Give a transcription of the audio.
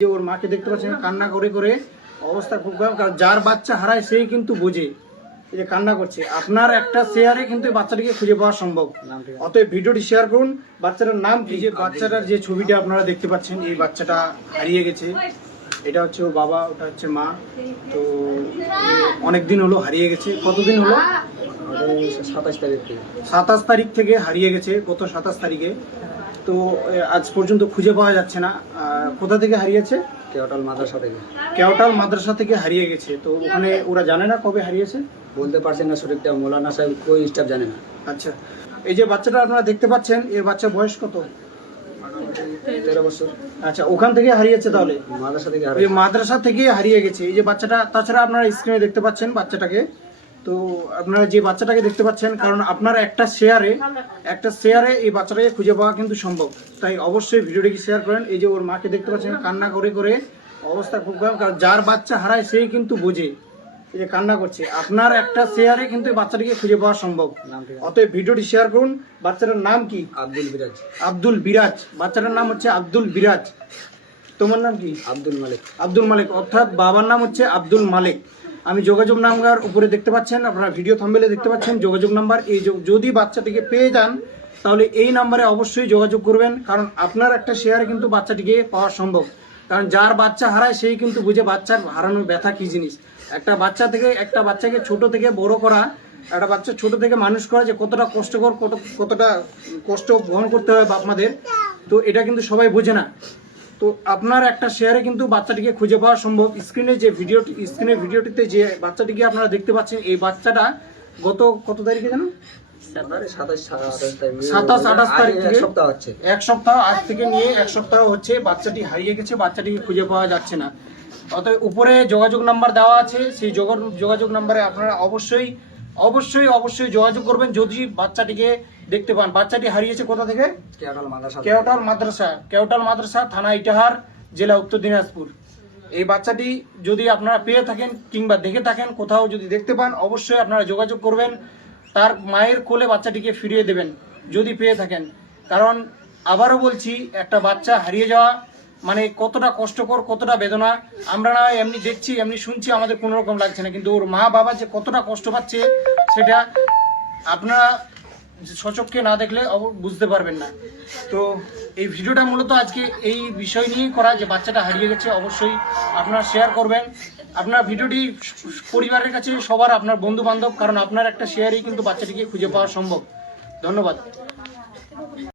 যে ওর মাকে দেখতে পাচ্ছেন কান্না করে করে অবস্থা খুব খারাপ। কারণ যার বাচ্চা হারায় সেই কিন্তু বোঝে, এই যে কান্না করছে। আপনার একটা শেয়ারে কিন্তু বাচ্চাটিকে খুঁজে পাওয়া সম্ভব। অতএব ভিডিওটি শেয়ার করুন। বাচ্চাটার নাম কি? যে বাচ্চাটার যে ছবিটা আপনারা দেখতে পাচ্ছেন, এই বাচ্চাটা হারিয়ে গেছে। এটা হচ্ছে ওর বাবা, ওটা হচ্ছে মা। তো অনেক দিন হলো হারিয়ে গেছে। কতদিন হলো? 27 তারিখ থেকে হারিয়ে গেছে, গত 27 তারিখে। তো আজ পর্যন্ত খুঁজে পাওয়া যাচ্ছে না। কোথা থেকে হারিয়েছে? কেওটাল মাদ্রাসা থেকে। কেওটাল মাদ্রাসা থেকে হারিয়ে গেছে। তো ওখানে ওরা জানে না কবে হারিয়েছে? বলতে পারছেন না সঠিকটা, মৌলানা সাহেব কোই স্টাফ জানে না। আচ্ছা, এই যে বাচ্চাটা আপনারা দেখতে পাচ্ছেন, এর বাচ্চার বয়স কত? 13 বছর। আচ্ছা, ওখান থেকে হারিয়েছে তাহলে? মাদ্রাসা থেকে ওই মাদ্রাসা থেকে হারিয়ে গেছে এই যে বাচ্চাটা। তাছাড়া আপনারা স্ক্রিনে দেখতে পাচ্ছেন বাচ্চাটাকে। তো আপনারা যে বাচ্চাটাকে দেখতে পাচ্ছেন, কারণ আপনার একটা শেয়ারে এই বাচ্চাটাকে খুঁজে পাওয়া কিন্তু সম্ভব। তাই অবশ্যই ভিডিওটিকে শেয়ার করেন। এই যে ওর মাকে দেখতে পাচ্ছেন কান্না করে করে অবস্থা খুব খারাপ। কারণ যার বাচ্চা হারায় সেই কিন্তু বোঝে, এই যে কান্না করছে। আপনার একটা শেয়ারে কিন্তু বাচ্চাটিকে খুঁজে পাওয়া সম্ভব। অতএব ভিডিওটি শেয়ার করুন। বাচ্চাটার নাম কি? আব্দুল বিরাজ। আব্দুল বিরাজ। বাচ্চাটার নাম হচ্ছে আব্দুল বিরাজ। তোমার নাম কি? আব্দুল মালিক। আব্দুল মালিক, অর্থাৎ বাবার নাম হচ্ছে আব্দুল মালিক। আমি যোগাযোগ নাম্বার উপরে দেখতে পাচ্ছেন, আপনারা ভিডিও থাম্বনেলে দেখতে পাচ্ছেন যোগাযোগ নাম্বার। এই যদি বাচ্চাটিকে পেয়ে যান তাহলে এই নাম্বারে অবশ্যই যোগাযোগ করবেন। কারণ আপনার একটা শেয়ারে কিন্তু বাচ্চাটিকে পাওয়া সম্ভব। কারণ যার বাচ্চা হারায় সেই কিন্তু বুঝে বাচ্চার হারানোর ব্যথা কি জিনিস। একটা বাচ্চাকে ছোট থেকে বড় করা, একটা বাচ্চা ছোট থেকে মানুষ করা যে কতটা কষ্টকর, কতটা কষ্ট বহন করতে হয় বাপ মাদের, তো এটা কিন্তু সবাই বোঝে না। তো আপনার একটা শেয়ারে কিন্তু বাচ্চাটিকে খুঁজে পাওয়া সম্ভব। স্ক্রিনের ভিডিওটিতে যে বাচ্চাটিকে আপনারা দেখতে পাচ্ছেন, এই বাচ্চাটা কত তারিখে জানো? 27-28 তারিখ থেকে এক সপ্তাহ আজ থেকে নিয়ে 1 সপ্তাহ হচ্ছে বাচ্চাটি হারিয়ে গেছে। বাচ্চাটিকে খুঁজে পাওয়া যাচ্ছে না। অতএব উপরে যোগাযোগ নাম্বার দেওয়া আছে, সেই যোগাযোগ নাম্বারে আপনারা অবশ্যই যোগাযোগ করবেন যদি বাচ্চাটিকে দেখতে পান। বাচ্চাটি হারিয়েছে কোথা থেকে? কেওটাল মাদ্রাসা, থানা ইটাহার, জেলা উত্তর দিনাজপুর। এই বাচ্চাটি যদি আপনারা পেয়ে থাকেন কিংবা দেখে থাকেন, কোথাও যদি দেখতে পান, অবশ্যই আপনারা যোগাযোগ করবেন। তার মায়ের কোলে বাচ্চাটিকে ফিরিয়ে দেবেন যদি পেয়ে থাকেন। কারণ আবারও বলছি, একটা বাচ্চা হারিয়ে যাওয়া মানে কতটা কষ্টকর, কতটা বেদনা। আমরা না এমনি দেখছি, এমনি শুনছি, আমাদের কোনো রকম লাগছে না, কিন্তু ওর মা বাবা যে কতটা কষ্ট পাচ্ছে সেটা আপনারা সচক্ষে না দেখলে বুঝতে পারবেন না। তো এই ভিডিওটা মূলত আজকে এই বিষয় নিয়েই করা, যে বাচ্চাটা হারিয়ে গেছে। অবশ্যই আপনারা শেয়ার করবেন। আপনার ভিডিওটি পরিবারের কাছে সবার, আপনার বন্ধু বান্ধব, কারণ আপনার একটা শেয়ারেই কিন্তু বাচ্চাটিকে খুঁজে পাওয়া সম্ভব। ধন্যবাদ।